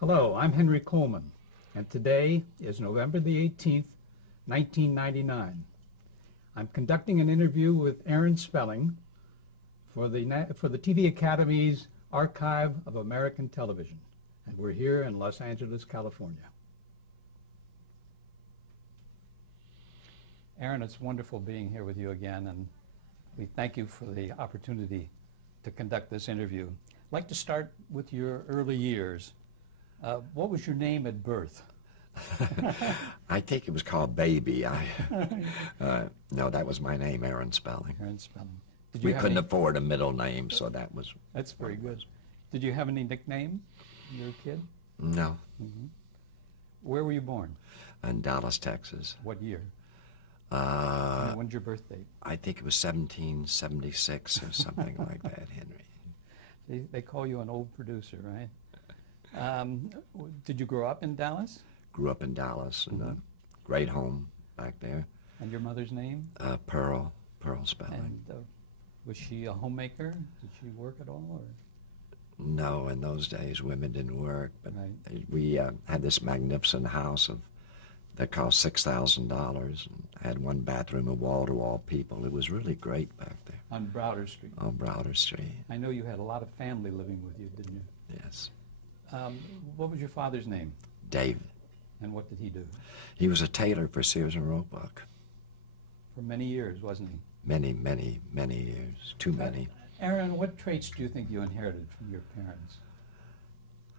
Hello, I'm Henry Coleman, and today is November the 18th, 1999. I'm conducting an interview with Aaron Spelling for the TV Academy's Archive of American Television, and we're here in Los Angeles, California. Aaron, it's wonderful being here with you again, and we thank you for the opportunity to conduct this interview. I'd like to start with your early years. What was your name at birth? I think it was called Baby. No, that was my name, Aaron Spelling. Aaron Spelling. We couldn't afford a middle name, so that was... That's very good. Did you have any nickname when you were a kid? No. Mm-hmm. Where were you born? In Dallas, Texas. What year? When's your birthday? I think it was 1776 or something like that, Henry. They call you an old producer, right? Did you grow up in Dallas? Grew up in Dallas in a great home back there. And your mother's name? Pearl Spelling. And was she a homemaker? Did she work at all? Or? No, in those days women didn't work. But right. We had this magnificent house that cost $6,000 and had one bathroom of wall-to-wall people. It was really great back there. On Browder Street? On Browder Street. I know you had a lot of family living with you, didn't you? Yes. What was your father's name? David. And what did he do? He was a tailor for Sears and Roebuck. For many years, wasn't he? Many, many, many years. Too many. Aaron, what traits do you think you inherited from your parents?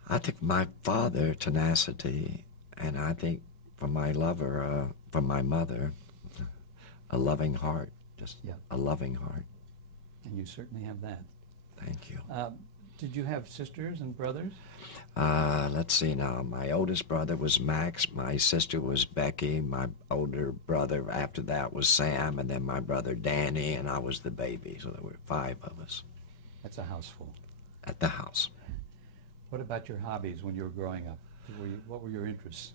I think my father, tenacity, and I think from my lover, from my mother, a loving heart. Just a loving heart. And you certainly have that. Thank you. Did you have sisters and brothers? Let's see now. My oldest brother was Max. My sister was Becky. My older brother after that was Sam. And then my brother Danny. And I was the baby. So there were 5 of us. That's a house full. At the house. What about your hobbies when you were growing up? What were your interests?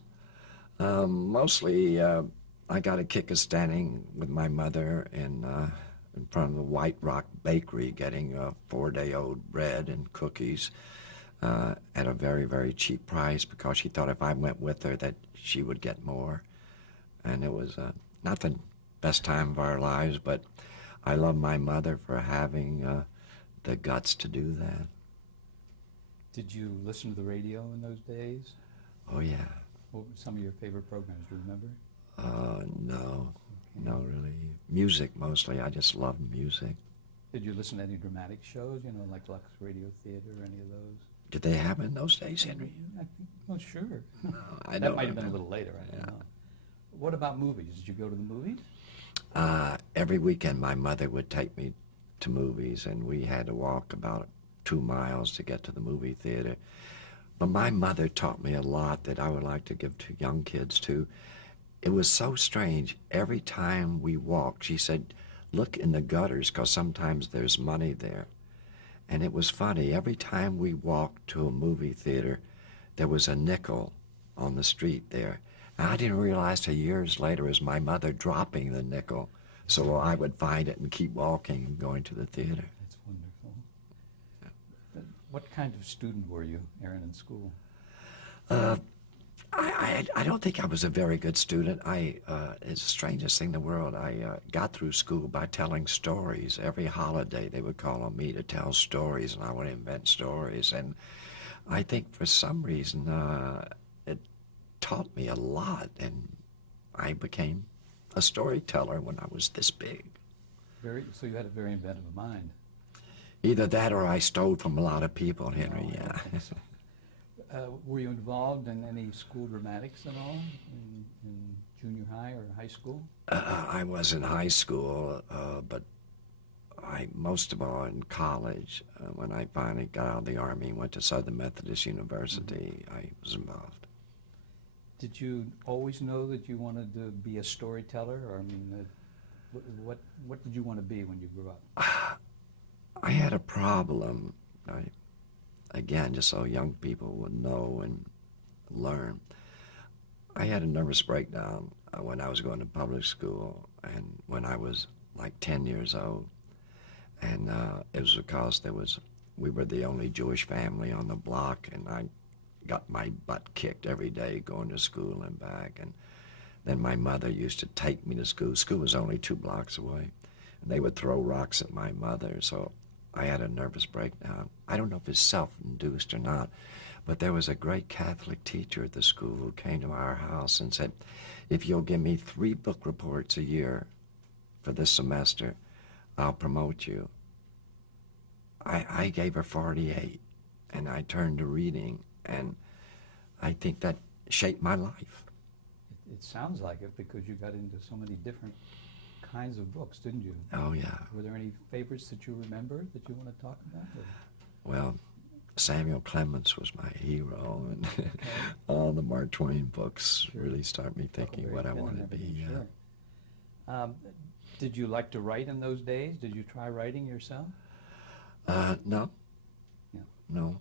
Mostly, I got a kick of standing with my mother in front of the White Rock Bakery getting 4-day-old bread and cookies at a very, very cheap price because she thought if I went with her that she would get more. And it was not the best time of our lives, but I love my mother for having the guts to do that. Did you listen to the radio in those days? Oh, yeah. What were some of your favorite programs? Do you remember? No. No, really. Music, mostly. I just loved music. Did you listen to any dramatic shows, like Lux Radio Theater or any of those? Did they have it in those days, Henry? I think, well, sure. No, I that don't might have been a remember. little later, I don't know. What about movies? Did you go to the movies? Every weekend, my mother would take me to movies, and we had to walk about 2 miles to get to the movie theater. But my mother taught me a lot that I would like to give to young kids, too. It was so strange. Every time we walked, she said, look in the gutters, because sometimes there's money there. And it was funny. Every time we walked to a movie theater, there was a nickel on the street there. And I didn't realize till years later it was my mother dropping the nickel. So I would find it and keep walking and going to the theater. That's wonderful. What kind of student were you, Aaron, in school? I don't think I was a very good student. It's the strangest thing in the world. I got through school by telling stories. Every holiday they would call on me to tell stories, and I would invent stories. And I think for some reason it taught me a lot, and I became a storyteller when I was this big. So you had a very inventive mind. Either that or I stole from a lot of people, Henry, I yeah. don't think so. Were you involved in any school dramatics at all in junior high or high school? I was in high school, but most of all in college. When I finally got out of the Army and went to Southern Methodist University, I was involved. Did you always know that you wanted to be a storyteller? Or, I mean, what did you want to be when you grew up? I had a problem. Again, just so young people would know and learn. I had a nervous breakdown when I was going to public school and when I was like 10 years old. And it was because we were the only Jewish family on the block, and I got my butt kicked every day going to school and back. And then my mother used to take me to school. School was only 2 blocks away. And they would throw rocks at my mother, so I had a nervous breakdown. I don't know if it's self-induced or not, but there was a great Catholic teacher at the school who came to our house and said, if you'll give me 3 book reports a year for this semester, I'll promote you. I gave her 48, and I turned to reading, and I think that shaped my life. It sounds like it, because you got into so many different kinds of books, didn't you? Oh, yeah. Were there any favorites that you remember that you want to talk about? Or? Well, Samuel Clemens was my hero, and all the Mark Twain books really start me thinking what I want to be. Sure. Did you like to write in those days? Did you try writing yourself? No. Yeah. No,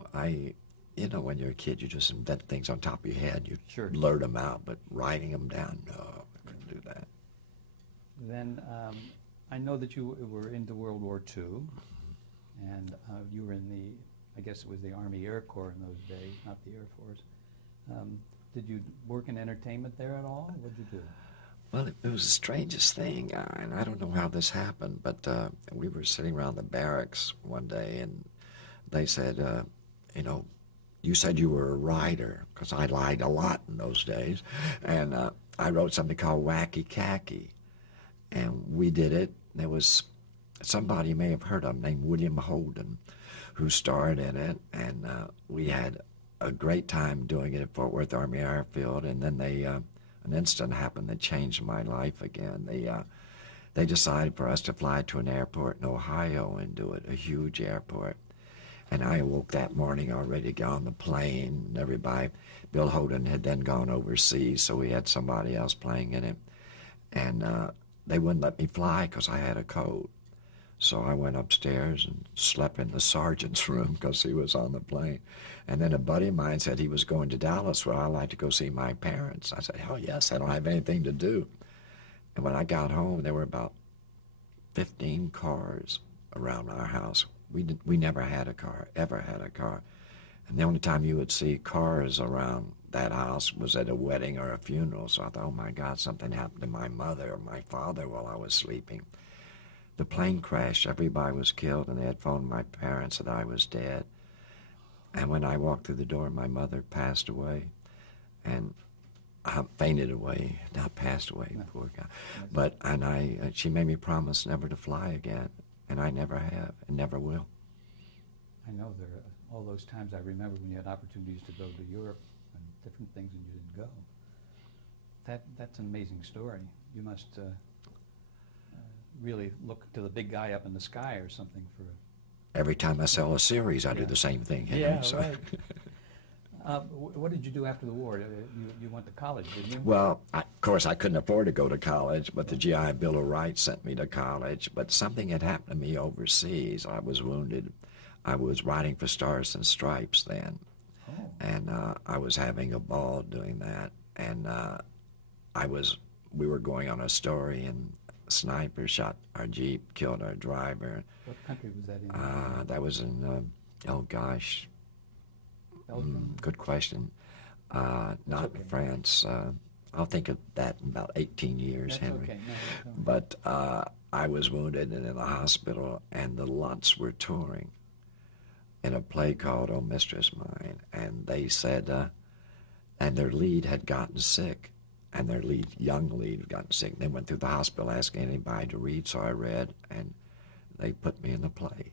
you know, when you're a kid, you just invent things on top of your head. You Sure. blurt them out, but writing them down, no, I couldn't do that. Then I know that you were into World War II, and you were in the, I guess it was the Army Air Corps in those days, not the Air Force. Did you work in entertainment there at all? What did you do? Well, it was the strangest thing, and I don't know how this happened, but we were sitting around the barracks one day, and they said, you know, you said you were a writer, because I lied a lot in those days, and I wrote something called Wacky Khaki, and we did it. There was somebody you may have heard of named William Holden who starred in it, and we had a great time doing it at Fort Worth Army Airfield, and then an incident happened that changed my life again. They decided for us to fly to an airport in Ohio and do it, a huge airport. And I awoke that morning already to get on the plane, and everybody, Bill Holden had then gone overseas, so we had somebody else playing in it. And they wouldn't let me fly because I had a cold. So I went upstairs and slept in the sergeant's room because he was on the plane. And then a buddy of mine said he was going to Dallas. Well, I'd like to go see my parents. I said, oh, yes, I don't have anything to do. And when I got home, there were about 15 cars around our house. We never had a car, ever had a car. And the only time you would see cars around that house was at a wedding or a funeral. So I thought, oh, my God, something happened to my mother or my father while I was sleeping. The plane crashed, everybody was killed, and they had phoned my parents that I was dead. And when I walked through the door, my mother passed away, and I fainted away, not passed away, no. Poor guy. But, and she made me promise never to fly again, and I never have, and never will. I know there are all those times I remember when you had opportunities to go to Europe and different things and you didn't go. That's an amazing story. You must really look to the big guy up in the sky or something for... Every time I sell a series, I do the same thing, Henry. Yeah, so. right. What did you do after the war? You went to college, didn't you? Well, of course, I couldn't afford to go to college, but the GI Bill of Rights sent me to college. But something had happened to me overseas. I was wounded. I was writing for Stars and Stripes then, and I was having a ball doing that. And we were going on a story, and a sniper shot our Jeep, killed our driver. What country was that in? That was in, oh gosh, Belgium? Good question. Not okay. France. I'll think of that in about 18 years, That's Henry. Okay. No, that's all right. But I was wounded and in the hospital, and the Lunts were touring in a play called Oh Mistress Mine, and they said, and their lead had gotten sick, and their young lead had gotten sick. They went through the hospital asking anybody to read, so I read, and they put me in the play.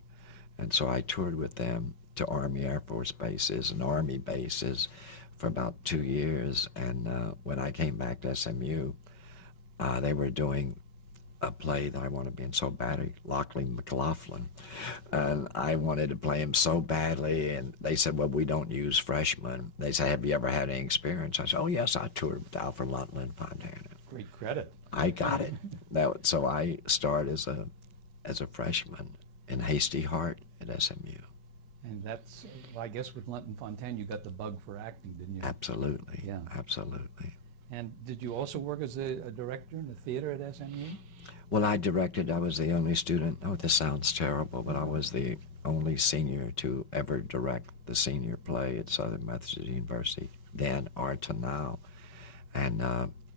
And so I toured with them to Army Air Force bases and Army bases for about 2 years. And when I came back to SMU, they were doing a play that I wanted to be in so badly, Lachlan McLaughlin. And I wanted to play him so badly, and they said, well, we don't use freshmen. They said, have you ever had any experience? I said, oh, yes, I toured with Alfred Luntland and Fontana. Great credit. I got it. So I started as a freshman in Hasty Heart at SMU. And that's, well, I guess with Linton Fontaine, you got the bug for acting, didn't you? Absolutely. Yeah. Absolutely. And did you also work as a director in the theater at SMU? Well, I directed. I was the only student. Oh, this sounds terrible, but I was the only senior to ever direct the senior play at Southern Methodist University, then or to now. And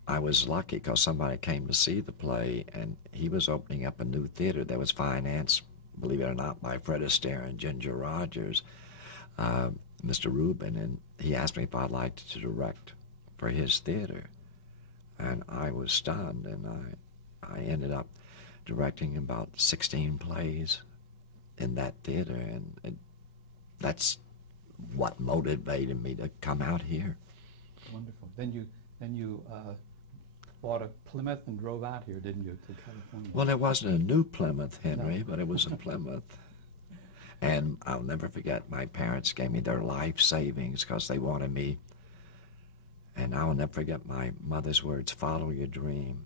I was lucky because somebody came to see the play, and he was opening up a new theater that was financed, believe it or not, by Fred Astaire and Ginger Rogers, Mr. Rubin, and he asked me if I'd like to direct for his theater. And I was stunned, and I ended up directing about 16 plays in that theater, and that's what motivated me to come out here. Wonderful. Then you bought a Plymouth and drove out here, didn't you, to California? Well, it wasn't a new Plymouth, Henry, No. but it was a Plymouth. And I'll never forget, my parents gave me their life savings because they wanted me. And I'll never forget my mother's words, follow your dream.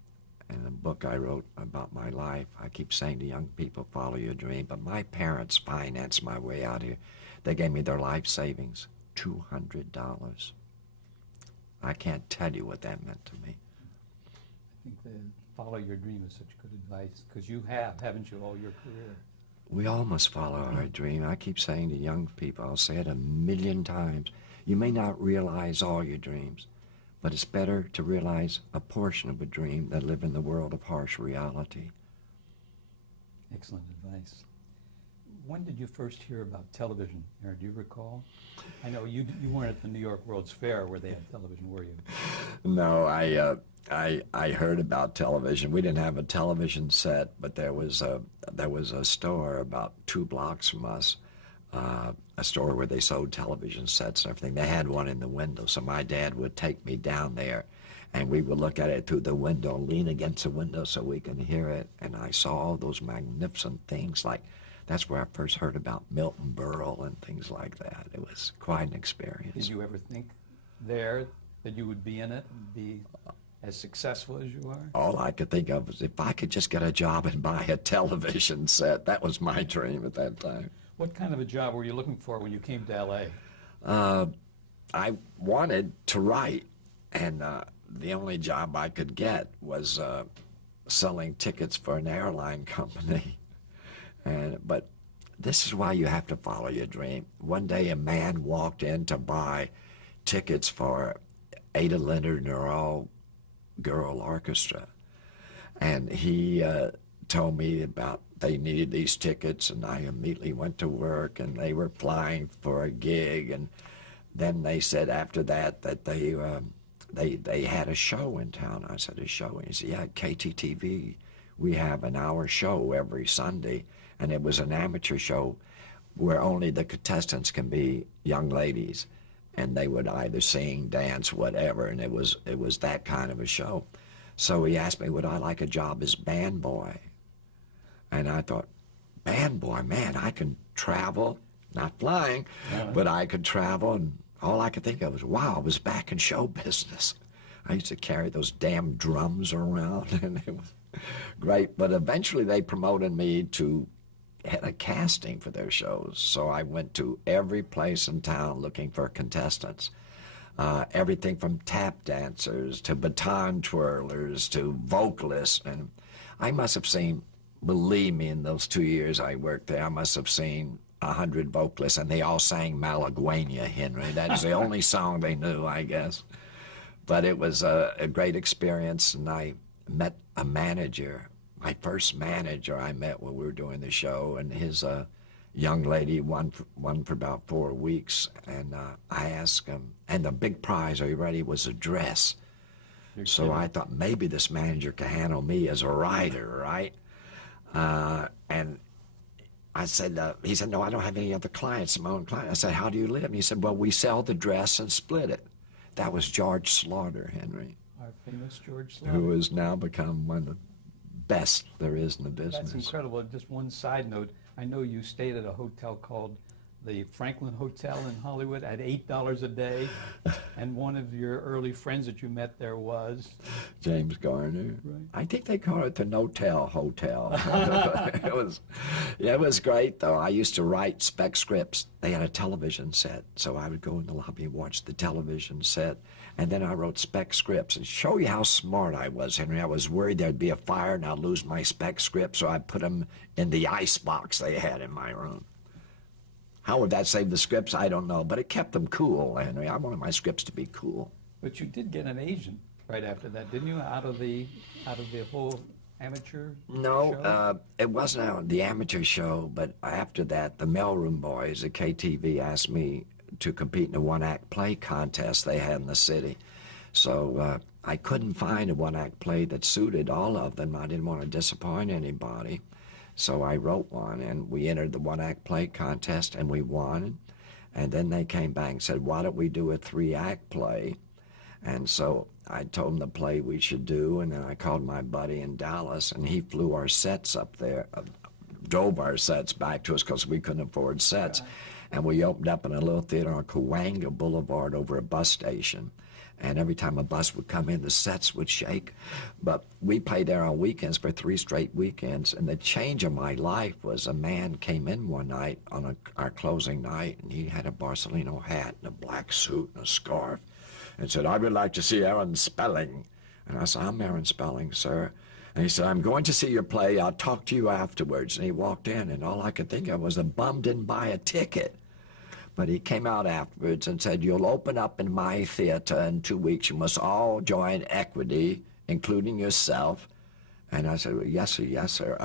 In a book I wrote about my life, I keep saying to young people, follow your dream. But my parents financed my way out here. They gave me their life savings, $200. I can't tell you what that meant to me. I think the follow your dream is such good advice, because you have, haven't you, all your career? We all must follow our dream. I keep saying to young people, I'll say it 1,000,000 times, you may not realize all your dreams, but it's better to realize a portion of a dream than live in the world of harsh reality. Excellent advice. When did you first hear about television, Aaron? Do you recall? I know you weren't at the New York World's Fair where they had television, were you? No, I heard about television. We didn't have a television set, but there was a store about 2 blocks from us, a store where they sold television sets and everything. They had one in the window, so my dad would take me down there, and we would look at it through the window, lean against the window so we can hear it. And I saw all those magnificent things. Like, that's where I first heard about Milton Berle and things like that. It was quite an experience. Did you ever think there that you would be in it and be as successful as you are? All I could think of was if I could just get a job and buy a television set. That was my dream at that time. What kind of a job were you looking for when you came to L.A.? I wanted to write, and the only job I could get was selling tickets for an airline company. But this is why you have to follow your dream. One day a man walked in to buy tickets for Ada Leonard and her all-girl orchestra, and he told me about they needed these tickets, and I immediately went to work, and they were flying for a gig, and then they said after that they had a show in town. I said, a show? And he said, yeah, at KTTV we have an hour show every Sunday, and it was an amateur show where only the contestants can be young ladies, and they would either sing, dance, whatever, and it was that kind of a show. So he asked me, would I like a job as band boy? And I thought, band boy, man, I can travel, not flying, but I could travel, and all I could think of was, wow, I was back in show business. I used to carry those damn drums around, and it was great. But eventually they promoted me to head a casting for their shows. So I went to every place in town looking for contestants. Everything from tap dancers to baton twirlers to vocalists. And I must have seen, believe me, in those 2 years I worked there, I must have seen 100 vocalists, and they all sang Malaguena, Henry. That is the only song they knew, I guess. But it was a great experience, and I met a manager. My first manager I met when we were doing the show, and his young lady won for about 4 weeks, and I asked him, and the big prize, are you ready, was a dress. So I thought maybe this manager can handle me as a writer, right? And I said, he said, no, I don't have any other clients, my own client. I said, how do you live? And he said, well, we sell the dress and split it. That was George Slaughter, Henry. Our famous George Slaughter. Who has now become one of the best there is in the business. That's incredible. Just one side note, I know you stayed at a hotel called the Franklin Hotel in Hollywood at $8 a day, and one of your early friends that you met there was? James Garner. Right. I think they call it the No-Tell Hotel. It was great, though. I used to write spec scripts. They had a television set, so I would go in the lobby and watch the television set, and then I wrote spec scripts. And show you how smart I was, Henry. I was worried there'd be a fire and I'd lose my spec scripts, so I put them in the ice box they had in my room. How would that save the scripts? I don't know, but it kept them cool, Henry. I wanted my scripts to be cool. But you did get an agent right after that, didn't you? Out of the whole amateur No, show? it wasn't on the amateur show, but after that, the Mailroom Boys at KTV asked me to compete in a one-act play contest they had in the city. So I couldn't find a one-act play that suited all of them. I didn't want to disappoint anybody. So I wrote one, and we entered the one-act play contest, and we won. And then they came back and said, why don't we do a three-act play? And so I told them the play we should do, and then I called my buddy in Dallas, and he flew our sets up there, drove our sets back to us because we couldn't afford sets. And we opened up in a little theater on Cahuenga Boulevard over a bus station. And every time a bus would come in, the sets would shake. But we played there on weekends for 3 straight weekends. And the change of my life was a man came in one night on our closing night, and he had a Barcelona hat and a black suit and a scarf, and said, I would like to see Aaron Spelling. And I said, I'm Aaron Spelling, sir. And he said, I'm going to see your play. I'll talk to you afterwards. And he walked in, and all I could think of was the bum didn't buy a ticket. But he came out afterwards and said, you'll open up in my theater in 2 weeks. You must all join equity, including yourself. And I said, well, yes, sir, yes, sir.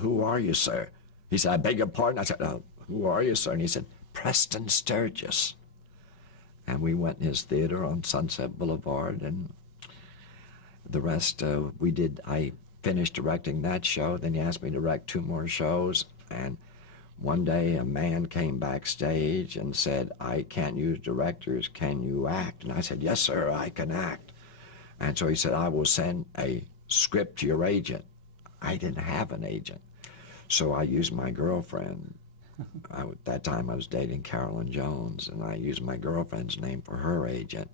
Who are you, sir? He said, I beg your pardon. I said, who are you, sir? And he said, Preston Sturgis. And we went in his theater on Sunset Boulevard, and the rest we did. I finished directing that show. Then he asked me to direct 2 more shows, and one day a man came backstage and said, I can't use directors, can you act? And I said, yes, sir, I can act. And so he said, I will send a script to your agent. I didn't have an agent, so I used my girlfriend. At that time I was dating Carolyn Jones, and I used my girlfriend's name for her agent,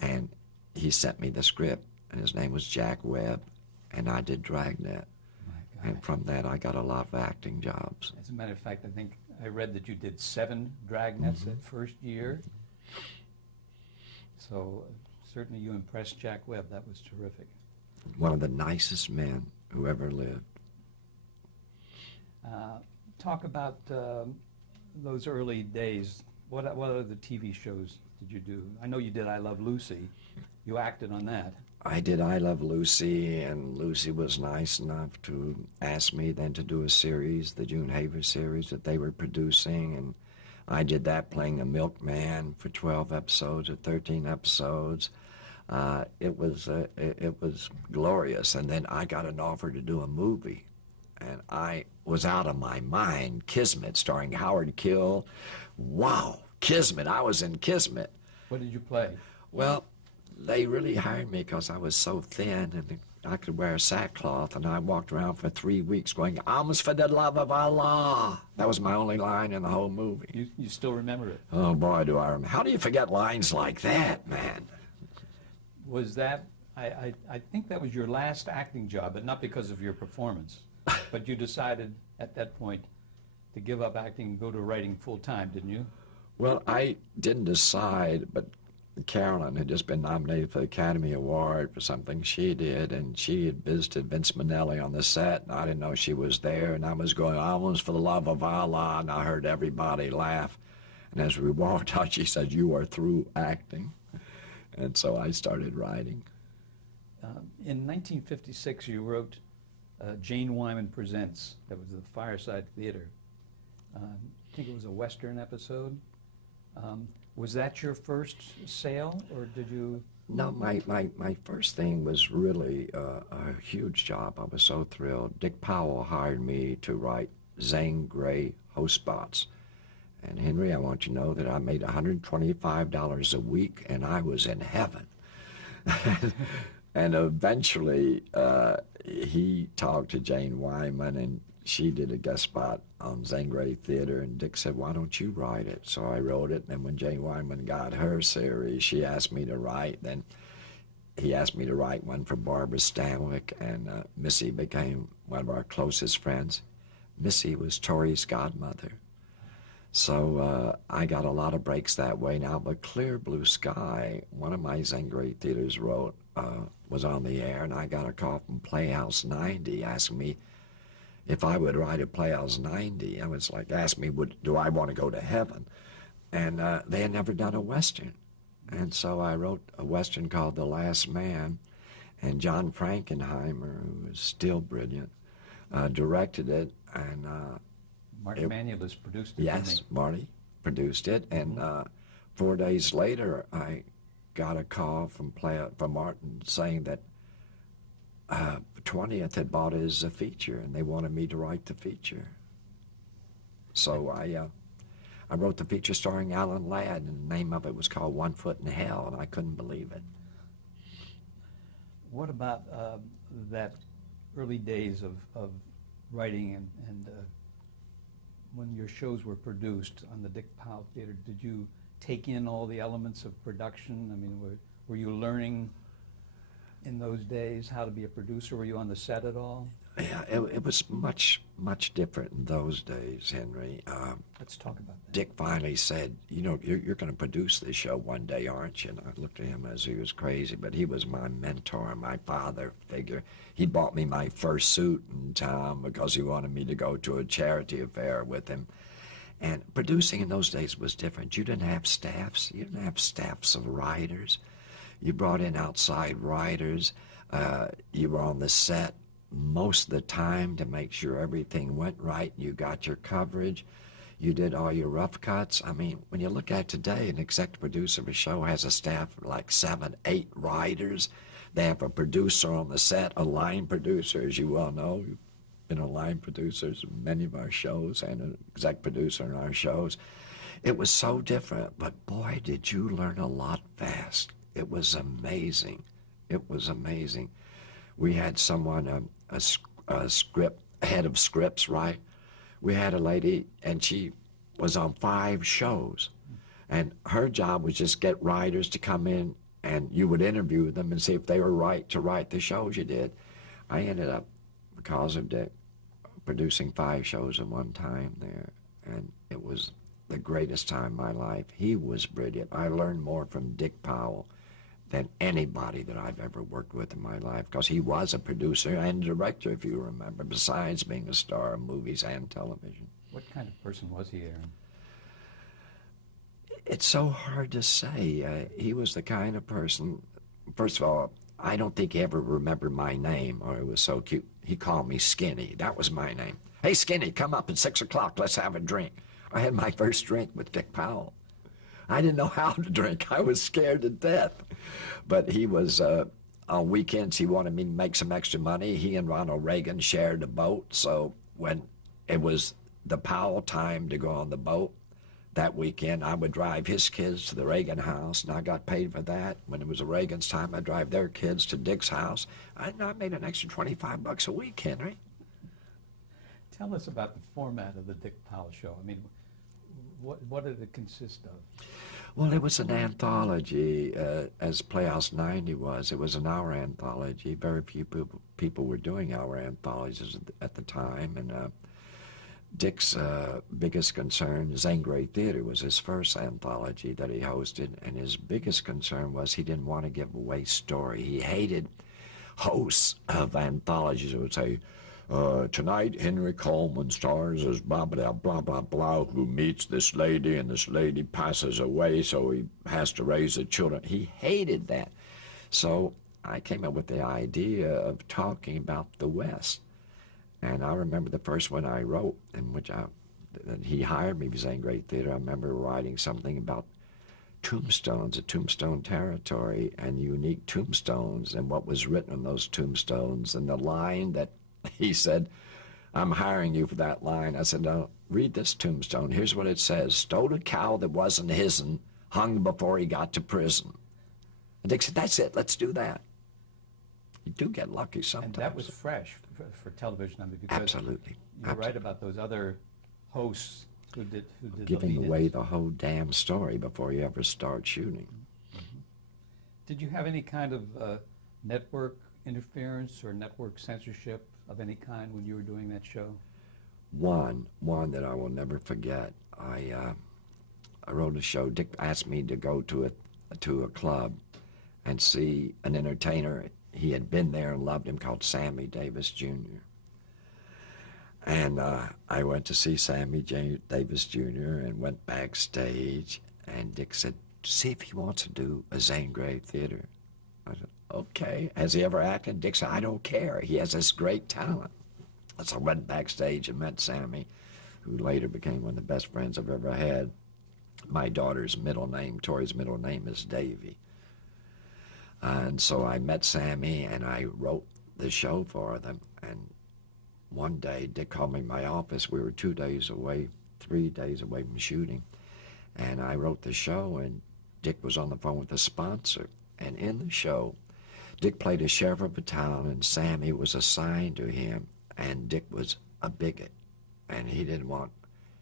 and he sent me the script, and his name was Jack Webb, and I did Dragnet. And from that, I got a lot of acting jobs. As a matter of fact, I think I read that you did 7 Dragnets that first year. So certainly you impressed Jack Webb. That was terrific. One of the nicest men who ever lived. Talk about those early days. What other TV shows did you do? I know you did I Love Lucy. You acted on that. I did I Love Lucy, and Lucy was nice enough to ask me then to do a series, the June Haver series that they were producing, and I did that, playing a milkman for 12 episodes or 13 episodes. It was glorious, and then I got an offer to do a movie, and I was out of my mind. Kismet, starring Howard Keel. Wow, Kismet! I was in Kismet. What did you play? Well, they really hired me because I was so thin and I could wear sackcloth, and I walked around for 3 weeks going, "Alms for the love of Allah." That was my only line in the whole movie. You still remember it? Oh boy, do I remember. How do you forget lines like that, man? Was that, I think that was your last acting job, but not because of your performance. But you decided at that point to give up acting and go to writing full time, didn't you? Well, I didn't decide, but Carolyn had just been nominated for the Academy Award for something she did, and she had visited Vince Minnelli on the set, and I didn't know she was there, and I was going, "Alms for the love of Allah," and I heard everybody laugh. And as we walked out, she said, "You are through acting." And so I started writing. In 1956, you wrote Jane Wyman Presents. That was the Fireside Theater. I think it was a Western episode. Was that your first sale, or did you? No, my first thing was really a huge job. I was so thrilled. Dick Powell hired me to write Zane Grey host spots. And Henry, I want you to know that I made $125 a week, and I was in heaven. And eventually, he talked to Jane Wyman, and she did a guest spot on Zane Grey Theater, and Dick said, "Why don't you write it?" So I wrote it, and then when Jane Wyman got her series, she asked me to write. Then he asked me to write one for Barbara Stanwyck, and Missy became one of our closest friends. Missy was Tori's godmother. So I got a lot of breaks that way now, but Clear Blue Sky, one of my Zane Grey Theaters wrote, was on the air, and I got a call from Playhouse 90 asking me if I would write a play, I was 90. I was like, asked me, do I want to go to heaven? And they had never done a Western. And so I wrote a Western called The Last Man, and John Frankenheimer, who was still brilliant, directed it. And Martin Manulis produced it. yes, Marty produced it. And 4 days later, I got a call from Martin saying that 20th had bought it as a feature, and they wanted me to write the feature. So I wrote the feature starring Alan Ladd, and the name of it was called One Foot in Hell, and I couldn't believe it. What about that early days of writing and when your shows were produced on the Dick Powell Theater? Did you take in all the elements of production? I mean, were you learning in those days how to be a producer? Were you on the set at all? Yeah, it was much, much different in those days, Henry. Let's talk about that. Dick finally said, you know, you're going to produce this show one day, aren't you? And I looked at him as he was crazy, but he was my mentor, my father figure. He bought me my first suit in town because he wanted me to go to a charity affair with him. And producing in those days was different. You didn't have staffs. You didn't have staffs of writers. You brought in outside writers. You were on the set most of the time to make sure everything went right. You got your coverage. You did all your rough cuts. I mean, when you look at today, an executive producer of a show has a staff of like 7, 8 writers. They have a producer on the set, a line producer, as you well know. You've been a line producer in many of our shows and an exec producer in our shows. It was so different, but boy, did you learn a lot fast. It was amazing. It was amazing. We had someone, a script, head of scripts, right? We had a lady, and she was on 5 shows. And her job was just get writers to come in, and you would interview them and see if they were right to write the shows you did. I ended up, because of Dick, producing 5 shows at one time there, and it was the greatest time in my life. He was brilliant. I learned more from Dick Powell than anybody that I've ever worked with in my life, because he was a producer and director, if you remember, besides being a star of movies and television. What kind of person was he, Aaron? It's so hard to say. He was the kind of person, first of all, I don't think he ever remembered my name, or it was so cute. He called me Skinny. That was my name. Hey, Skinny, come up at 6 o'clock. Let's have a drink. I had my first drink with Dick Powell. I didn't know how to drink. I was scared to death. But he was, on weekends, he wanted me to make some extra money. He and Ronald Reagan shared a boat. So when it was the Powell time to go on the boat that weekend, I would drive his kids to the Reagan house, and I got paid for that. When it was the Reagan's time, I'd drive their kids to Dick's house. I made an extra $25 a week, Henry. Tell us about the format of the Dick Powell show. I mean, what did it consist of? Well, it was an anthology, as Playhouse 90 was. It was an hour anthology. Very few people were doing hour anthologies at the time. And Dick's biggest concern, Zane Grey Theater, was his first anthology that he hosted. And his biggest concern was he didn't want to give away story. He hated hosts of anthologies who would say, tonight, Henry Coleman stars as blah, blah, blah, blah, blah, who meets this lady, and this lady passes away, so he has to raise the children. He hated that. So I came up with the idea of talking about the West. And I remember the first one I wrote, in which he hired me for Zane Grey Theater. I remember writing something about tombstones, a tombstone territory, and unique tombstones, and what was written on those tombstones, and the line that he said, I'm hiring you for that line. I said, no, read this tombstone. Here's what it says. Stole a cow that wasn't his'n, hung before he got to prison. And Dick said, that's it, let's do that. You do get lucky sometimes. And that was fresh for television, I mean, because Absolutely. you're right about those other hosts who did giving the away the whole damn story before you ever start shooting. Mm-hmm. Did you have any kind of network interference or network censorship of any kind when you were doing that show? One that I will never forget. I wrote a show. Dick asked me to go to a club and see an entertainer. He had been there and loved him, called Sammy Davis Jr. And I went to see Sammy Davis Jr. and went backstage, and Dick said, see if he wants to do a Zane Grey Theater. I said, okay. Has he ever acted? Dick said, I don't care. He has this great talent. So I went backstage and met Sammy, who later became one of the best friends I've ever had. My daughter's middle name, Tori's middle name, is Davy. And so I met Sammy, and I wrote the show for them. And one day, Dick called me in my office. We were 3 days away from shooting. And I wrote the show, and Dick was on the phone with the sponsor. And in the show, Dick played a sheriff of a town, and Sammy was assigned to him. And Dick was a bigot, and he didn't want,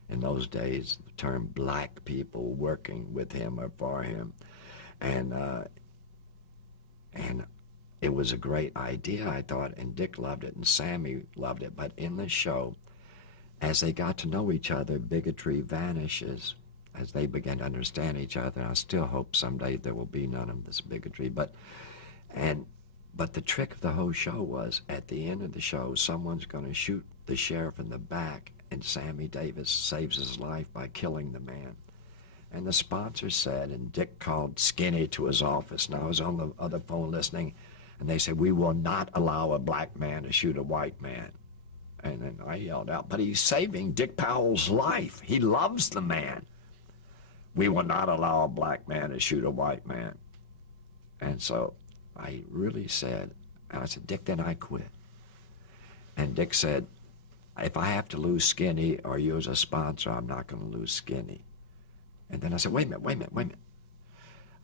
in those days, the term black people working with him or for him. And it was a great idea, I thought, and Dick loved it, and Sammy loved it. But in the show, as they got to know each other, bigotry vanishes as they begin to understand each other. I still hope someday there will be none of this bigotry. But the trick of the whole show was, at the end of the show, someone's going to shoot the sheriff in the back, and Sammy Davis saves his life by killing the man. And the sponsor said, and Dick called Skinny to his office, and I was on the other phone listening, and they said, we will not allow a black man to shoot a white man. And then I yelled out, but he's saving Dick Powell's life. He loves the man. We will not allow a black man to shoot a white man. And so I really said, and I said, Dick, then I quit. And Dick said, if I have to lose Skinny or you as a sponsor, I'm not going to lose Skinny. And then I said, wait a minute.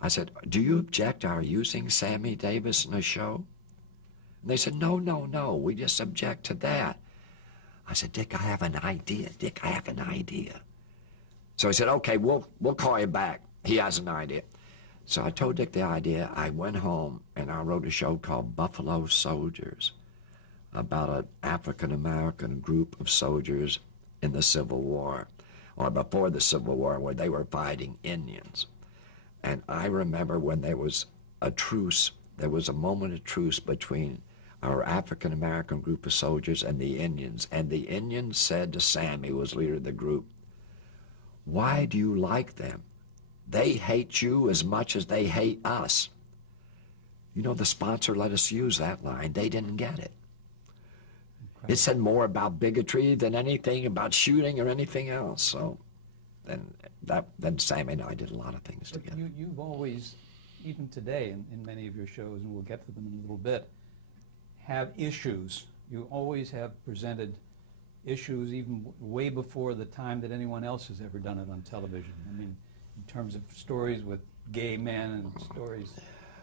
I said, do you object to our using Sammy Davis in the show? And they said, no, we just object to that. I said, Dick, I have an idea. So he said, okay, we'll call you back. He has an idea. So I told Dick the idea. I went home, and I wrote a show called Buffalo Soldiers, about an African-American group of soldiers in the Civil War, or before the Civil War, where they were fighting Indians. And I remember when there was a truce, there was a moment of truce between our African-American group of soldiers and the Indians. And the Indians said to Sammy, who was leader of the group, why do you like them? They hate you as much as they hate us. You know, the sponsor let us use that line. They didn't get it. It said more about bigotry than anything about shooting or anything else. So then Sammy and I did a lot of things But together. you've always, even today in many of your shows, and we'll get to them in a little bit, have issues. You always have presented issues even way before the time that anyone else has ever done it on television. I mean, in terms of stories with gay men and stories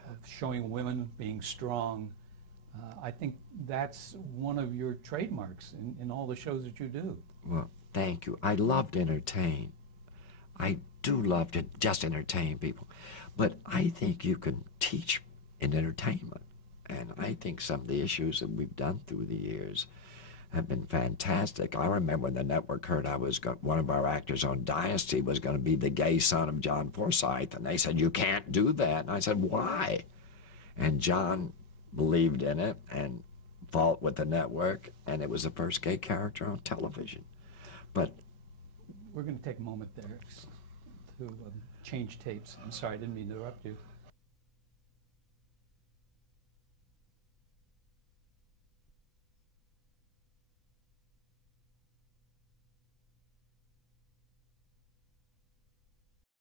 of showing women being strong. I think that's one of your trademarks in all the shows that you do. Well, thank you. I love to entertain. I do love to just entertain people. But I think you can teach in entertainment. And I think some of the issues that we've done through the years have been fantastic. I remember when the network heard one of our actors on Dynasty was going to be the gay son of John Forsythe, and they said, you can't do that. And I said, why? And John believed in it and fought with the network, and it was the first gay character on television. But we're going to take a moment there to change tapes. I'm sorry, I didn't mean to interrupt you.